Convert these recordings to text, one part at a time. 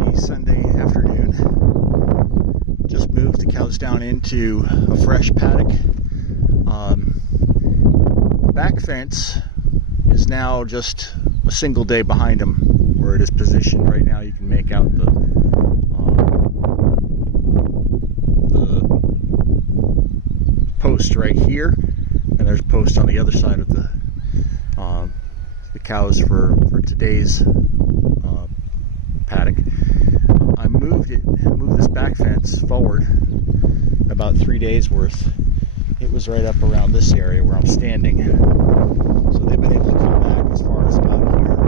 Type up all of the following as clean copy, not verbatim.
misty Sunday afternoon. Just moved the cows down into a fresh paddock. The back fence is now just a single day behind them where it is positioned. Right now you can make out the post right here, and there's a post on the other side of the cows for today's paddock. I moved this back fence forward about 3 days worth. It was right up around this area where I'm standing, so they've been able to come back as far as about here.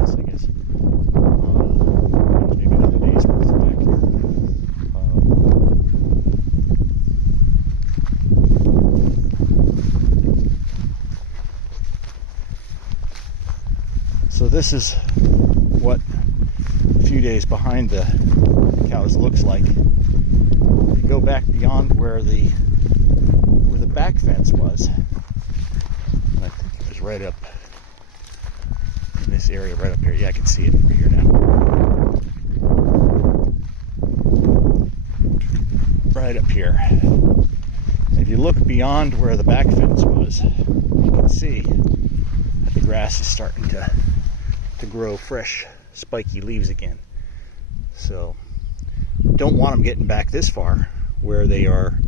I guess maybe another day's worth back here. So this is what a few days behind the cows looks like. You go back beyond where the back fence was, and I think it was right up in this area right up here. Yeah, I can see it from here now. Right up here. If you look beyond where the back fence was, you can see that the grass is starting to grow fresh, spiky leaves again. So don't want them getting back this far where they are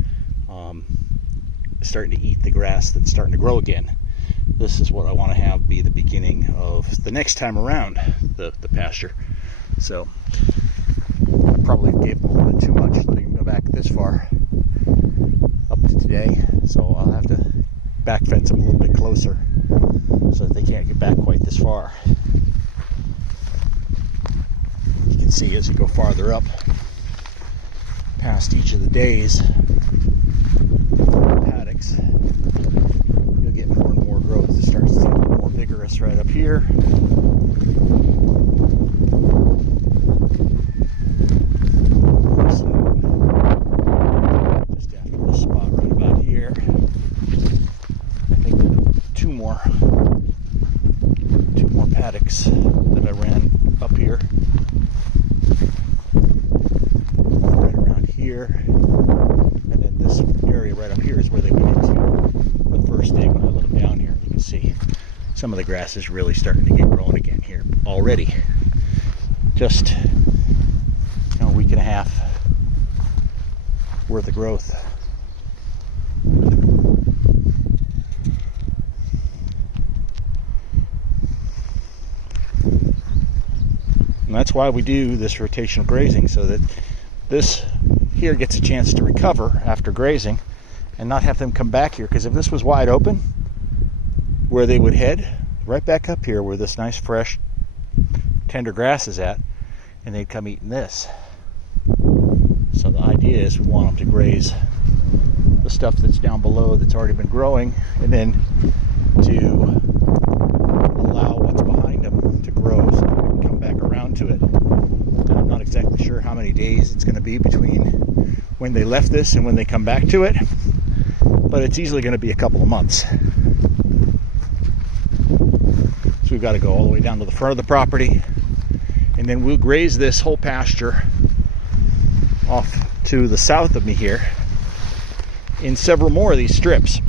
starting to eat the grass that's starting to grow again. This is what I want to have be the beginning of the next time around the pasture. So probably gave them a little bit too much letting them go back this far up to today. So I'll have to back fence them a little bit closer so that they can't get back quite this far. You can see as you go farther up past each of the days paddocks, you'll get more and more growth. It starts to get a little more vigorous right up here. So just after this spot right about here, I think two more paddocks that I ran up here. Here, and then this area right up here is where they went into the first day when I let them down here. You can see some of the grass is really starting to get growing again here already. Just a week and a half worth of growth. And that's why we do this rotational grazing, so that this here gets a chance to recover after grazing and not have them come back here. Because if this was wide open, where they would head right back up here where this nice fresh tender grass is at, and they'd come eating this. So the idea is we want them to graze the stuff that's down below that's already been growing, and then to allow what's behind them to grow so they can come back around to it. And I'm not exactly sure how many days it's going to be between when they left this and when they come back to it, but it's easily going to be a couple of months. So we've got to go all the way down to the front of the property, and then we'll graze this whole pasture off to the south of me here in several more of these strips.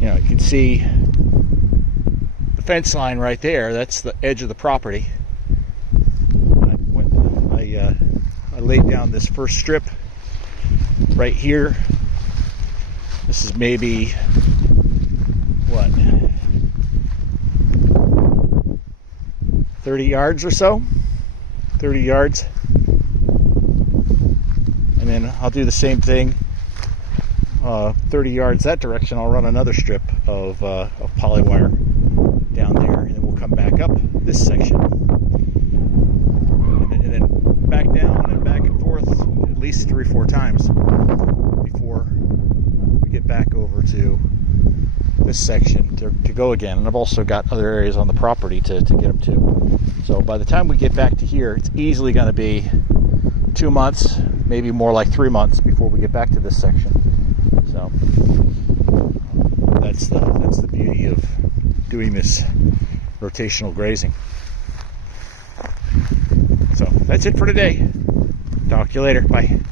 You know, you can see the fence line right there. That's the edge of the property. I laid down this first strip right here. This is maybe, what, 30 yards or so? 30 yards. And then I'll do the same thing 30 yards that direction. I'll run another strip of polywire down there, and then we'll come back up this section. And then back down and back and forth at least 3 or 4 times before we get back over to this section to go again. And I've also got other areas on the property to get them to. So by the time we get back to here, it's easily going to be 2 months, maybe more like 3 months before we get back to this section. So that's the beauty of doing this rotational grazing. That's it for today. Talk to you later. Bye.